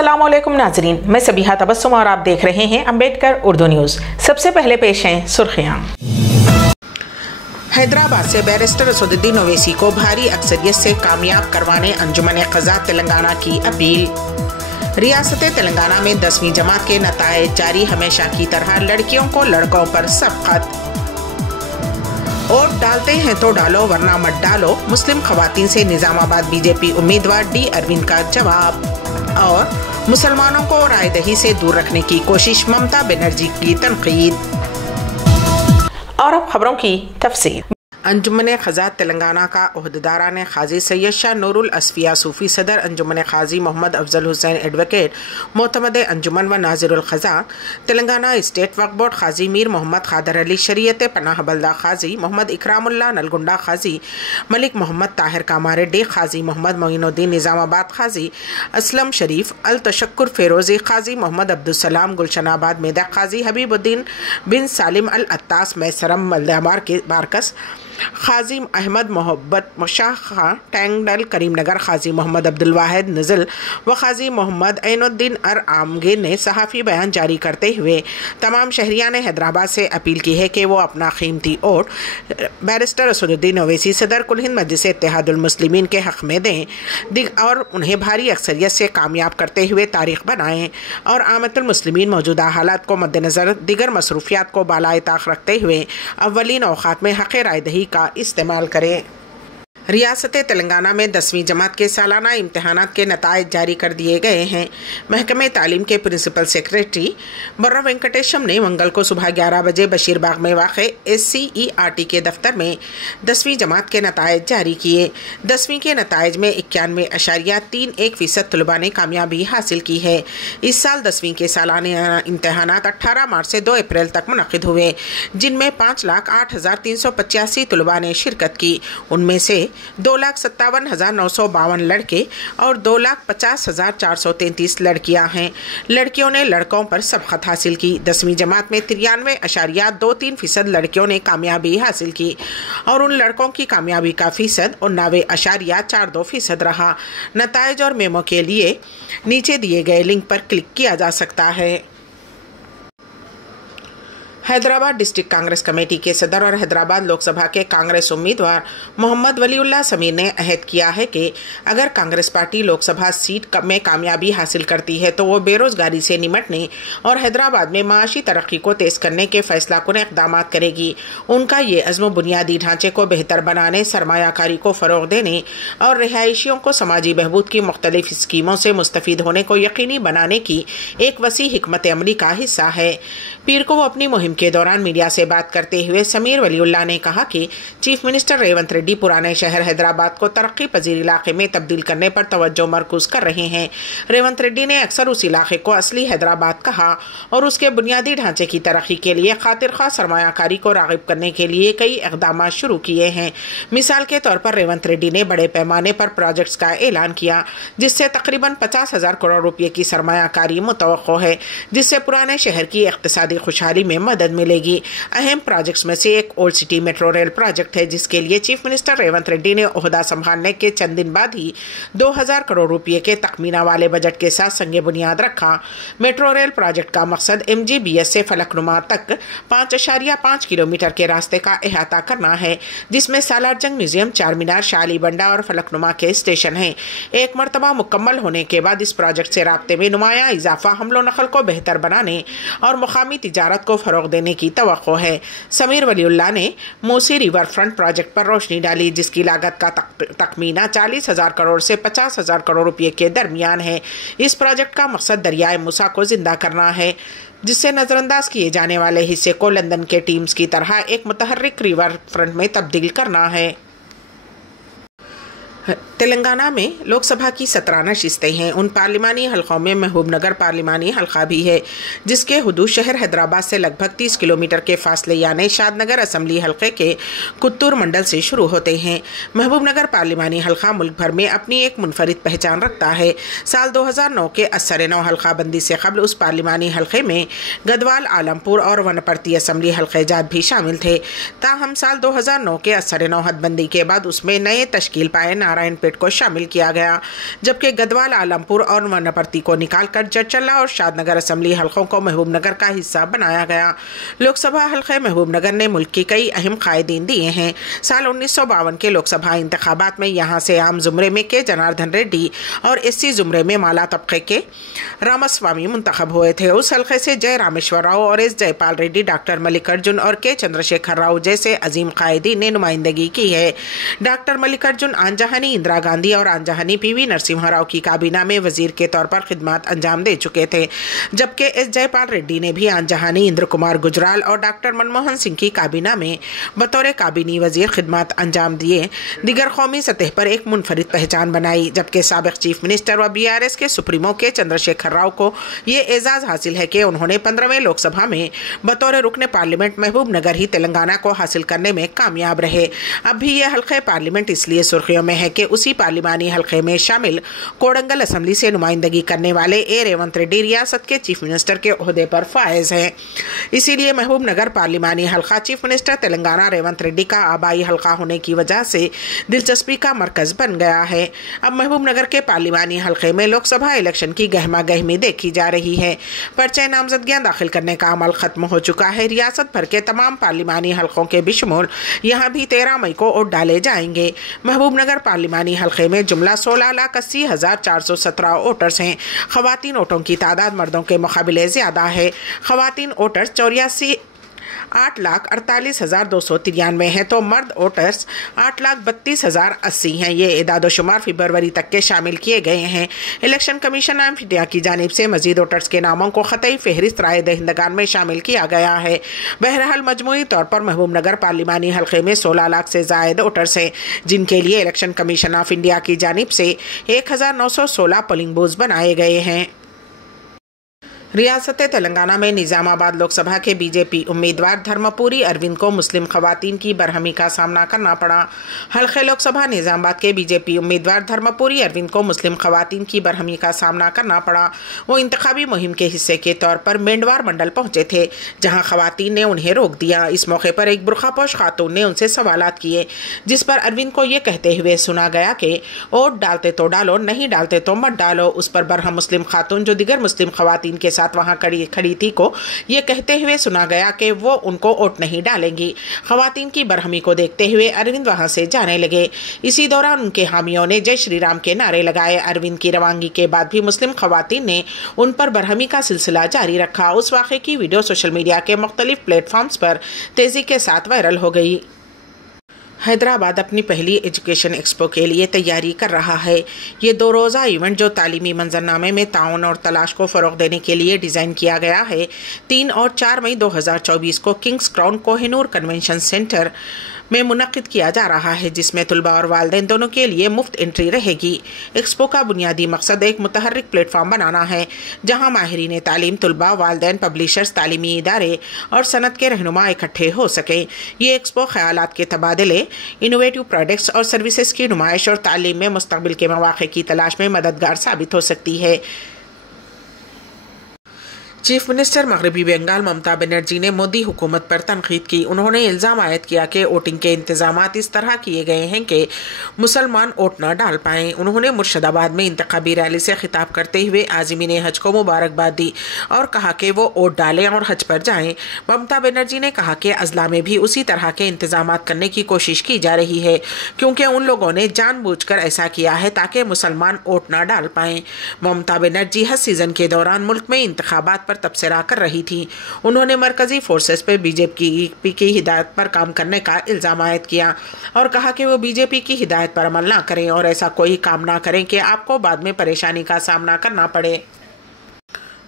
अस्सलाम वालेकुम नाजरीन, मैं सबीहा तबस्सुम और आप देख रहे हैं अंबेडकर उर्दू न्यूज़। सबसे पहले पेश हैं सुर्खियां। हैदराबाद से बैरिस्टर असदुद्दीन ओवैसी को भारी अक्सरियत से कामयाब करवाने अंजुमन क़ज़ा तेलंगाना की अपील। रियासत तेलंगाना में 10वीं जमात के नताइज जारी, हमेशा की तरह लड़कियों को लड़कों पर सबक़त। वोट डालते हैं तो डालो वरना मत डालो, मुस्लिम खवातीन से निज़ामाबाद बीजेपी उम्मीदवार डी अरविंद का जवाब। और मुसलमानों को रायदही से दूर रखने की कोशिश, ममता बनर्जी की तनकीद। और अब खबरों की तफसील। अंजुमन क़ज़ा तेलंगाना का ओहदेदारान क़ाज़ी सैयद शाह नूरुल असफिया सूफ़ी, सदर अंजुमन क़ाज़ी मोहम्मद अफजल हुसैन एडवोकेट, मोतमद अंजुमन व नाज़िरुल क़ज़ा तेलंगाना स्टेट वक्फ बोर्ड क़ाज़ी मीर मोहम्मद क़ादर अली, शरीयत पनाह बल्दा क़ाज़ी मोहम्मद इकरामुल्लाह नलगुंडा क़ाज़ी, मलिक मोहम्मद ताहिर कामारेड्डी क़ाज़ी, मोहम्मद मोइनुद्दीन निज़ामाबाद क़ाज़ी, असलम शरीफ अल तशक्कुर फ़ेरोज़ी क़ाज़ी, मोहम्मद अब्दुलसलाम गुलशनाबाद मेदक क़ाज़ी, हबीबुद्दीन बिन सालिम अल अत्तास मैसरम मल्दा बारकस, क़ाज़ी अहमद मोहब्बत मुशाह खां टैंगडल करीमनगर, क़ाज़ी मोहम्मद अब्दुल वाहिद नज़ल व क़ाज़ी मोहम्मद ऐनुद्दीन अर आमगे ने सहाफ़ी बयान जारी करते हुए तमाम शहरियान हैदराबाद से अपील की है कि वो अपना कीमती वोट बैरिस्टर असदुद्दीन ओवैसी, सदर कुल हिंद मजलिस इत्तेहादुल मुस्लिमीन के हक़ में दें और उन्हें भारी अक्सरियत से कामयाब करते हुए तारीख़ बनाएँ और आमतुल मुस्लिमीन मौजूदा हालात को मद्देनज़र दीगर मसरूफियात को बालाए ताक़ रखते हुए अव्वलीन औक़ात में हक़ रायदही का इस्तेमाल करें। रियासत तेलंगाना में 10वीं जमात के सालाना इम्तहानात के नताइज जारी कर दिए गए हैं। महकमे तालीम के प्रिंसिपल सेक्रेटरी बर्रा वेंकटेशम ने मंगल को सुबह 11 बजे बशीरबाग में वाक़े SCERT के दफ्तर में 10वीं जमात के नताइज जारी किए। 10वीं के नताइज में 91.31% तलबा ने कामयाबी हासिल की है। इस साल 10वीं के सालाना इम्तहानात 18 मार्च से 2 अप्रैल तक मुनक़िद हुए, जिनमें 5,08,385 तलबा ने शिरकत की। उनमें से 2,57,952 लड़के और 2,50,433 लड़कियां हैं। लड़कियों ने लड़कों पर सबक़त हासिल की। 10वीं जमात में 93.23% लड़कियों ने कामयाबी हासिल की और उन लड़कों की कामयाबी का फ़ीसद 99.42% रहा। नताइज और मेमो के लिए नीचे दिए गए लिंक पर क्लिक किया जा सकता है। हैदराबाद डिस्ट्रिक्ट कांग्रेस कमेटी के सदर और हैदराबाद लोकसभा के कांग्रेस उम्मीदवार मोहम्मद वलीउल्लाह समीर ने अहद किया है कि अगर कांग्रेस पार्टी लोकसभा सीट में कामयाबी हासिल करती है तो वो बेरोजगारी से निमटने और हैदराबाद में माशी तरक्की को तेज करने के फैसला कुन इक़दाम करेगी। उनका ये अज़्म बुनियादी ढांचे को बेहतर बनाने, सरमायाकारी को फ़रोग़ देने और रिहायशियों को समाजी बहबूद की मुख्तलिफ स्कीमों से मुस्तफ़ीद होने को यकीनी बनाने की एक वसी हिकमत अमली का हिस्सा है। पीर को वो अपनी मुहिम के दौरान मीडिया से बात करते हुए समीर वलीउल्लाह ने कहा कि चीफ मिनिस्टर रेवंत रेड्डी पुराने शहर हैदराबाद को तरक्की पजीर इलाके में तब्दील करने पर तवज्जो मरकूज कर रहे हैं। रेवंत रेड्डी ने अक्सर उस इलाके को असली हैदराबाद कहा और उसके बुनियादी ढांचे की तरक्की के लिए खातिर ख़्वाह सरमायाकारी को राग़िब करने के लिए कई इक़दाम शुरू किए हैं। मिसाल के तौर पर रेवंत रेड्डी ने बड़े पैमाने पर प्रोजेक्ट्स का ऐलान किया, जिससे तकरीबन 50,000 करोड़ रुपये की सरमायाकारी मुतवक्को है, जिससे पुराने शहर की इक़्तिसादी खुशहाली में मदद मिलेगी। अहम प्रोजेक्ट्स में से एक old city metro rail project है, जिसके लिए चीफ मिनिस्टर रेवंत रेड्डी ने ओहदा संभालने के चंद दिन बाद ही 2,000 करोड़ रुपये के तखमीना वाले बजट के साथ संगे बुनियाद रखा। मेट्रो रेल प्रोजेक्ट का मकसद MGBS से फलकनुमा तक 5.5 किलोमीटर के रास्ते का अहाता करना है, जिसमें सालार जंग म्यूजियम, चार मीनार, शाली बंडा और फलकनुमा के स्टेशन हैं। एक मरतबा मुकम्मल होने के बाद इस प्रोजेक्ट से राब्ते में नुमाया इजाफा, हमलो नकल को बेहतर बनाने और मुकामी तिजारत को फ़रोग़ देने की तवक्को है। समीर वलीउल्लाह ने मूसी रिवर फ्रंट प्रोजेक्ट पर रोशनी डाली, जिसकी लागत का तखमीना 40,000 करोड़ से 50,000 करोड़ रुपये के दरमियान है। इस प्रोजेक्ट का मकसद दरियाए मूसा को जिंदा करना है, जिससे नज़रअंदाज किए जाने वाले हिस्से को लंदन के टीम्स की तरह एक मुतहर्रिक रिवर फ्रंट में तब्दील करना है। तेलंगाना में लोकसभा की 17 नशिस्तें हैं। उन पार्लिमानी हल्कों में महबूबनगर पार्लिमानी हल्का भी है, जिसके हुदूद शहर हैदराबाद से लगभग 30 किलोमीटर के फासले यानी शादनगर असम्बली हल्के के कुत्तूर मंडल से शुरू होते हैं। महबूबनगर पार्लिमानी हल्का मुल्क भर में अपनी एक मुनफरिद पहचान रखता है। साल 2009 के असर-ए-नौ हल्का बंदी से कबल उस पार्लिमानी हल्के में गदवाल, आलमपुर और वनपर्ती असम्बली हल्के जात भी शामिल थे। ताहम साल 2009 के असर-ए-नौ हदबंदी के बाद उसमें नए तश्कील पाए नारा नारायणपेट को शामिल किया गया, जबकि गदवाल, आलमपुर और वनपर्ती को निकालकर जडचल्ला और शादनगर असेंबली हलकों को महबूबनगर का हिस्सा बनाया गया। लोकसभा हल्के महबूबनगर ने मुल्क की कई अहम कायदीन दिए हैं। साल 1952 के लोकसभा इंतखाबात में यहाँ से आम जुमरे में के जनार्दन रेड्डी और एससी जुमरे में माला तबके के रामस्वामी मुंतखब हुए थे। उस हल्के से जय रामेश्वर राव और एस जयपाल रेड्डी, डॉक्टर मल्लिकार्जुन और के चंद्रशेखर राव जैसे अजीम कायदीन ने नुमाइंदगी की है। डॉक्टर मल्लिकार्जुन आनजहानी इंदिरा गांधी और आनजहानी पीवी नरसिम्हा राव की काबीना में वजीर के तौर पर खिदमत अंजाम दे चुके थे, जबकि एस जयपाल रेड्डी ने भी आनजहानी, इंद्र कुमार गुजराल और डॉक्टर मनमोहन सिंह की काबीना में बतौर काबीनी वजीर खिदमत अंजाम दिए दिगर कौमी सतह पर एक मुनफरिद पहचान बनाई। जबकि साबिक चीफ मिनिस्टर व BRS के सुप्रीमो के चंद्रशेखर राव को ये एजाज हासिल है कि उन्होंने 15वें लोकसभा में बतौर रुकने पार्लियामेंट महबूबनगर ही तेलंगाना को हासिल करने में कामयाब रहे। अब भी ये हल्के पार्लियामेंट इसलिए सुर्खियों में है कि उसी पार्लिमानी हल्के में शामिल कोडंगल असेंबली से नुमाइंदगी करने वाले ए रेवंत रेड्डी रियासत के चीफ मिनिस्टर के ओहदे पर फायज हैं। इसीलिए महबूबनगर पार्लिमानी हल्का चीफ मिनिस्टर तेलंगाना रेवंत रेड्डी का आबाई हल्का होने की वजह से दिलचस्पी का मरकज बन गया है। अब महबूबनगर के पार्लिमानी हल्के में लोकसभा इलेक्शन की गहमा गहमी देखी जा रही है। पर्चे नामजदगियां दाखिल करने का अमल खत्म हो चुका है। रियासत भर के तमाम पार्लिमानी हल्कों के बिशमोल यहाँ भी 13 मई को वोट डाले जाएंगे। महबूबनगर पार्लिमानी हल्के में जुमला 16,80,417 वोटर्स हैं। खवातीन वोटों की तादाद मर्दों के मुकाबले ज्यादा है। खवातीन वोटर्स 8,48,293 हैं तो मर्द वोटर्स 8,32,080 हैं। ये एदादोशुमार फरवरी तक के शामिल किए गए हैं। इलेक्शन कमीशन ऑफ इंडिया की जानिब से मजीद वोटर्स के नामों को खतई फहरिस्त राय दहिंदगान में शामिल किया गया है। बहरहाल मजमूई तौर पर महबूबनगर पार्लिमानी हल्के में 16 लाख से जायद वोटर्स हैं, जिनके लिए इलेक्शन कमीशन ऑफ इंडिया की जानिब से 1,916 पोलिंग बूथ बनाए गए हैं। रियासत तेलंगाना में निजामाबाद लोकसभा के बीजेपी उम्मीदवार धर्मपुरी अरविंद को मुस्लिम खवातीन की बरहमी का सामना करना पड़ा। हल्के लोकसभा निजामाबाद के बीजेपी उम्मीदवार धर्मपुरी अरविंद को मुस्लिम खवातीन की बरहमी का सामना करना पड़ा। वो इंतखाबी मुहिम के हिस्से के तौर पर मेंढवार मंडल पहुंचे थे, जहां खवातीन ने उन्हें रोक दिया। इस मौके पर एक बुरखापोश खातून ने उनसे सवालात किए, जिस पर अरविंद को ये कहते हुए सुना गया कि वोट डालते तो डालो, नहीं डालते तो मत डालो। उस पर बरहम मुस्लिम खातून जो दिगर मुस्लिम खवातीन के साथ वहां खड़ी थी को ये कहते हुए सुना गया कि वो उनको वोट नहीं डालेंगी। खवातीन की बरहमी को देखते हुए अरविंद वहां से जाने लगे। इसी दौरान उनके हामियों ने जय श्री राम के नारे लगाए। अरविंद की रवानगी के बाद भी मुस्लिम खवातीन ने उन पर बरहमी का सिलसिला जारी रखा। उस वाक़े की वीडियो सोशल मीडिया के मुख्तलिफ प्लेटफॉर्म्स पर तेजी के साथ वायरल हो गई। हैदराबाद अपनी पहली एजुकेशन एक्सपो के लिए तैयारी कर रहा है। ये 2 रोज़ा इवेंट जो तालीमी मंजरनामे में ताउन और तलाश को फ़रोग़ देने के लिए डिज़ाइन किया गया है, 3 और 4 मई 2024 को Kings crown Kohinoor convention centre में मुनक़िद किया जा रहा है, जिसमें तुलबा और वालिदैन दोनों के लिए मुफ्त एंट्री रहेगी। एक्सपो का बुनियादी मकसद एक मुतहर्रिक प्लेटफॉर्म बनाना है, जहां माहिरीन तालीम, तुलबा, वालिदैन, पब्लिशर्स, तालीमी इदारे और सनत के रहनुमा इकट्ठे हो सकें। ये एक्सपो ख़यालात के तबादले, इनोवेटिव प्रोडक्ट्स और सर्विसेज की नुमाइश और तालीम में मुस्तक़बिल के मौक़े की तलाश में मददगार साबित हो सकती है। चीफ मिनिस्टर मगरबी बंगाल ममता बनर्जी ने मोदी हुकूमत पर तनकीद की। उन्होंने इल्ज़ाम आयद किया कि वोटिंग के इंतजामात इस तरह किए गए हैं कि मुसलमान वोट न डाल पाएं। उन्होंने मुर्शिदाबाद में इंतखाबी रैली से खिताब करते हुए आज़मीन हज को मुबारकबाद दी और कहा कि वो वोट डालें और हज पर जाएं। ममता बनर्जी ने कहा कि अजला में भी उसी तरह के इंतजामात करने की कोशिश की जा रही है, क्योंकि उन लोगों ने जानबूझकर ऐसा किया है ताकि मुसलमान वोट न डाल पाएं। ममता बनर्जी हज सीज़न के दौरान मुल्क में इंतखाबात पर तबसरा कर रही थी। उन्होंने मरकजी फोर्सेस पर बीजेपी की हिदायत पर काम करने का इल्जाम आयद किया और कहा कि वो बीजेपी की हिदायत पर अमल ना करें और ऐसा कोई काम ना करें कि आपको बाद में परेशानी का सामना करना पड़े।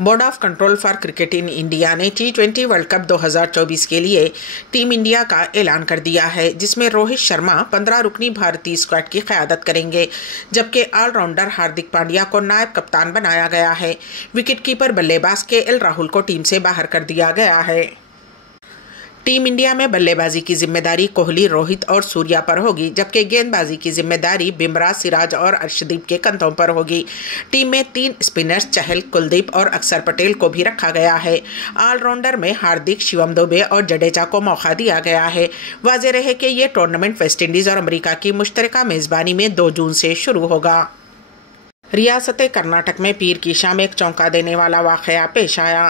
Board of control for cricket in India ने T20 वर्ल्ड कप 2024 के लिए टीम इंडिया का ऐलान कर दिया है, जिसमें रोहित शर्मा 15 रुकनी भारतीय स्क्वाड की क़यादत करेंगे, जबकि ऑलराउंडर हार्दिक पांड्या को नायब कप्तान बनाया गया है। विकेट कीपर बल्लेबाज KL राहुल को टीम से बाहर कर दिया गया है। टीम इंडिया में बल्लेबाजी की जिम्मेदारी कोहली, रोहित और सूर्या पर होगी, जबकि गेंदबाजी की जिम्मेदारी बुमराह, सिराज और अर्शदीप के कंधों पर होगी। टीम में 3 स्पिनर्स चहल, कुलदीप और अक्षर पटेल को भी रखा गया है। ऑलराउंडर में हार्दिक, शिवम दुबे और जडेजा को मौका दिया गया है। वाज़ेह रहे कि ये टूर्नामेंट वेस्टइंडीज और अमेरिका की मुश्तरका मेजबानी में 2 जून से शुरू होगा। रियासत कर्नाटक में पीर की शाम एक चौंका देने वाला वाक़या पेश आया।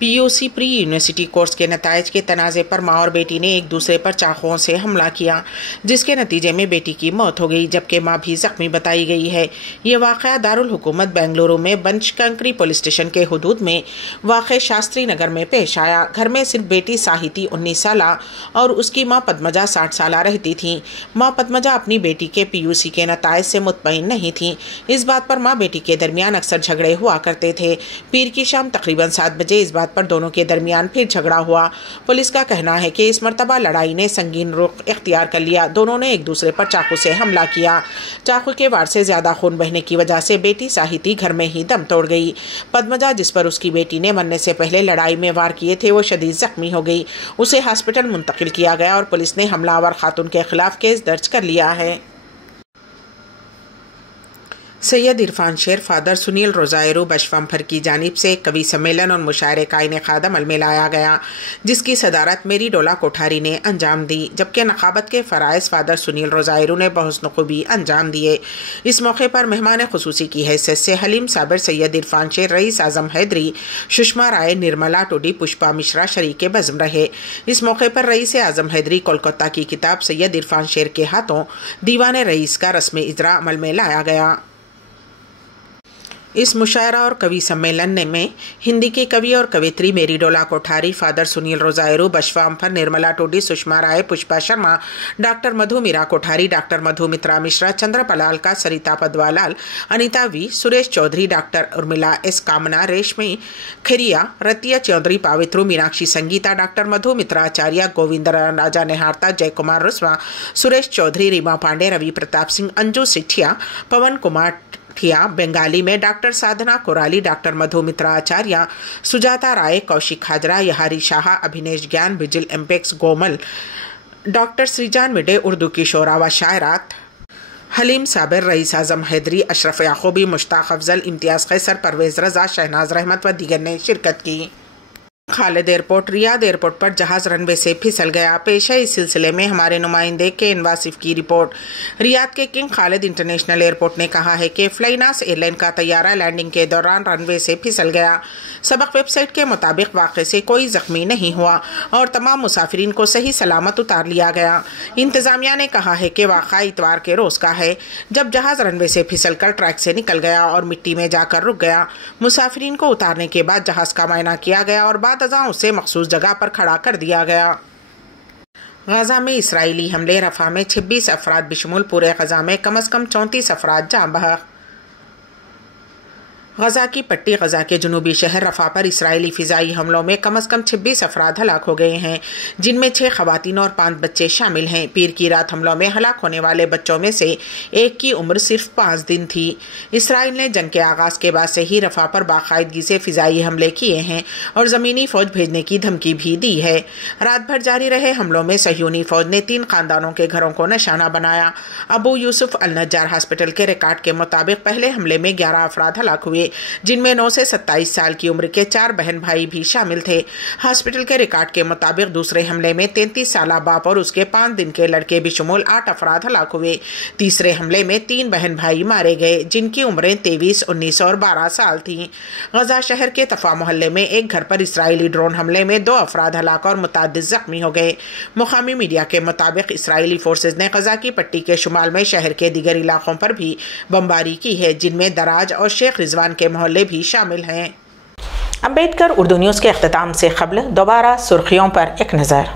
पीयूसी प्री यूनिवर्सिटी कोर्स के नताइज के तनाज़े पर माँ और बेटी ने एक दूसरे पर चाकुओं से हमला किया, जिसके नतीजे में बेटी की मौत हो गई, जबकि माँ भी जख्मी बताई गई है। ये वाक़या दारुल हुकूमत बेंगलुरु में बनशंकरी पुलिस स्टेशन के हुदूद में वाक़े शास्त्री नगर में पेश आया। घर में सिर्फ बेटी साहिती 19 साल और उसकी माँ पद्मजा 60 साल रहती थीं। माँ पद्मजा अपनी बेटी के पीयूसी के नताइज से मुतमईन नहीं थीं। इस बात पर माँ बेटी के दरमियान अक्सर झगड़े हुआ करते थे। पीर की शाम तकरीबन 7 बजे इस बात पर दोनों के दरमियान फिर झगड़ा हुआ। पुलिस का कहना है कि इस मर्तबा लड़ाई ने संगीन रुख इख्तियार कर लिया। दोनों ने एक दूसरे पर चाकू से हमला किया। चाकू के वार से ज्यादा खून बहने की वजह से बेटी साहिती घर में ही दम तोड़ गई। पद्मजा, जिस पर उसकी बेटी ने मरने से पहले लड़ाई में वार किए थे, वो शदीद जख्मी हो गई। उसे हॉस्पिटल मुंतकिल किया गया और पुलिस ने हमलावर खातून के खिलाफ केस दर्ज कर लिया है। सैयद इरफान शेर फादर सुनील रोज़ायरू बशफम्फर की जानिब से कवि सम्मेलन और मुशायरे का इनेकाद अमल में लाया गया, जिसकी सदारत मेरी डोला कोठारी ने अंजाम दी, जबकि नक़ाबत के फ़राइज़ फादर सुनील रोज़ायरू ने बहुस्न ख़ूबी अंजाम दिए। इस मौके पर मेहमान खुसूसी की हैसियत से हलीम साबिर, सैयद इरफान शेर, रईस आज़म हैदरी, सुषमा राय, निर्मला टोडी, पुष्पा मिश्रा शरीक बज़्म रहे। इस मौके पर रईस आज़म हैदरी कोलकाता की किताब सैयद इरफान शेर के हाथों दीवान रईस का रस्म इजरा अमल में लाया गया। इस मुशायरा और कवि सम्मेलन में हिंदी की कवि और कवित्री मेरी डोला कोठारी, फादर सुनील रोज़ायरू, बशफम्फर, निर्मला टोडी, सुषमा राय, पुष्पा शर्मा, डॉक्टर मधु मीरा कोठारी, डॉक्टर मधु मित्रा मिश्रा, चंद्र पलाल का, सरिता पदवालाल, Anita V, Suresh Chaudhary, doctor Urmila S, Kamna, Reshmi खिरिया, रतिया चौधरी, पावित्रू, मीनाक्षी संगीता, डॉक्टर मधु मित्राचार्य, गोविंद राजा नेहारता, जय कुमार रुस्वा, सुरेश चौधरी, रीमा पांडे, रवि प्रताप सिंह, अंजू सिठिया, पवन कुमार बंगाली में, डॉक्टर साधना कोराली, डॉक्टर मधु मित्रा आचार्य, सुजाता राय, कौशिक हाजरा, यहारी शाह, अभिनेश ज्ञान, बिजिल एम्पेक्स गोमल, डॉक्टर श्रीजान मिडे, उर्दू की शोरा व शायरात, हलीम साबिर, रईस आज़म हैदरी, अशरफ याकूबी, मुश्ताक अफजल, इम्तियाज़ कैसर, परवेज़ रज़ा, शहनाज रहमत व दीगर ने शिरकत की। खालिद एयरपोर्ट, रियाद एयरपोर्ट पर जहाज रनवे से फिसल गया। पेश है इस सिलसिले में हमारे नुमाइंदे के वासिफ की रिपोर्ट। रियाद के किंग खालिद इंटरनेशनल एयरपोर्ट ने कहा है कि फ्लाइनास एयरलाइन का तैयारा लैंडिंग के दौरान रनवे से फिसल गया। सबक वेबसाइट के मुताबिक वाक़े से कोई जख्मी नहीं हुआ और तमाम मुसाफिरीन को सही सलामत उतार लिया गया। इंतजामिया ने कहा है कि वाक़ा इतवार के रोज़ का है, जब जहाज रनवे से फिसल कर ट्रैक से निकल गया और मिट्टी में जाकर रुक गया। मुसाफिरीन को उतारने के बाद जहाज का मायना किया गया और उसे मखसूस जगह पर खड़ा कर दिया गया। गजा में इसराइली हमले, रफा में 26 अफराद बिशमुल पूरे गजा में कम से कम 34 अफराद जाँ बहक। गजा की पट्टी, गजा के जनूबी शहर रफा पर इसराइली फ़िज़ाई हमलों में कम से कम 26 अफराद हलाक हो गए हैं, जिनमें 6 ख़वातीन और 5 बच्चे शामिल हैं। पीर की रात हमलों में हलाक होने वाले बच्चों में से एक की उम्र सिर्फ 5 दिन थी। इसराइल ने जंग के आगाज़ के बाद से ही रफा पर बाकायदगी से फ़िज़ाई हमले किए हैं और ज़मीनी फ़ौज भेजने की धमकी भी दी है। रात भर जारी रहे हमलों में सहयूनी फ़ौज ने 3 ख़ानदानों के घरों को निशाना बनाया। अबू यूसुफ अल नज्जार हॉस्पिटल के रिकॉर्ड के मुताबिक पहले हमले में 11 अफराद हलाक हुए, जिनमें 9 से 27 साल की उम्र के 4 बहन भाई भी शामिल थे। हॉस्पिटल के रिकॉर्ड के मुताबिक दूसरे हमले में 33 साल बाप और उसके 5 दिन के लड़के भी शुमूल 8 अफराद हलाक हुए। तीसरे हमले में 3 बहन भाई मारे गए, जिनकी उम्रें 23, 19 और 12 साल थीं। गजा शहर के तफा मोहल्ले में एक घर पर इसराइली ड्रोन हमले में 2 अफराद हलाक और मुतअद्दिद जख्मी हो गए। मुकामी मीडिया के मुताबिक इसराइली फोर्सेज ने गजा की पट्टी के शुमाल में शहर के दीगर इलाकों पर भी बमबारी की है, जिनमें दराज और शेख रिजवान के मोहल्ले भी शामिल हैं। अम्बेडकर उर्दू न्यूज़ के अख्तिताम से क़ब्ल दोबारा सुर्खियों पर एक नज़र।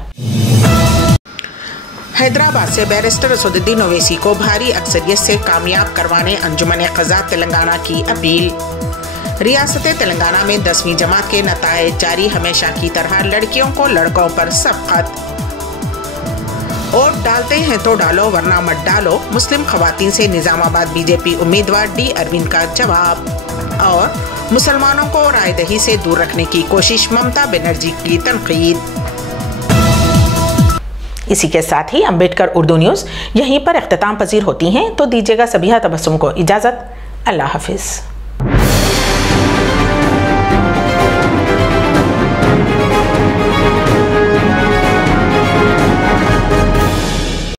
हैदराबाद से बैरिस्टर असदुद्दीन ओवैसी को भारी अक्सरियत से कामयाब करवाने अंजुमन क़ज़ा तेलंगाना की अपील। रियासत तेलंगाना में 10वीं जमात के नताइज जारी, हमेशा की तरह लड़कियों को लड़कों पर सबक़त। वोट डालते हैं तो डालो वरना मत डालो, मुस्लिम खवातीन से निजामाबाद बीजेपी उम्मीदवार डी अरविंद का जवाब। और मुसलमानों को रायदही से दूर रखने की कोशिश, ममता बनर्जी की तनकीद। اسی کے ساتھ ہی امبیڈکر اردو نیوز یہیں پر اختتام پذیر ہوتی ہیں، تو دیجیے گا سبیحہ تبسم کو اجازت۔ اللہ حافظ۔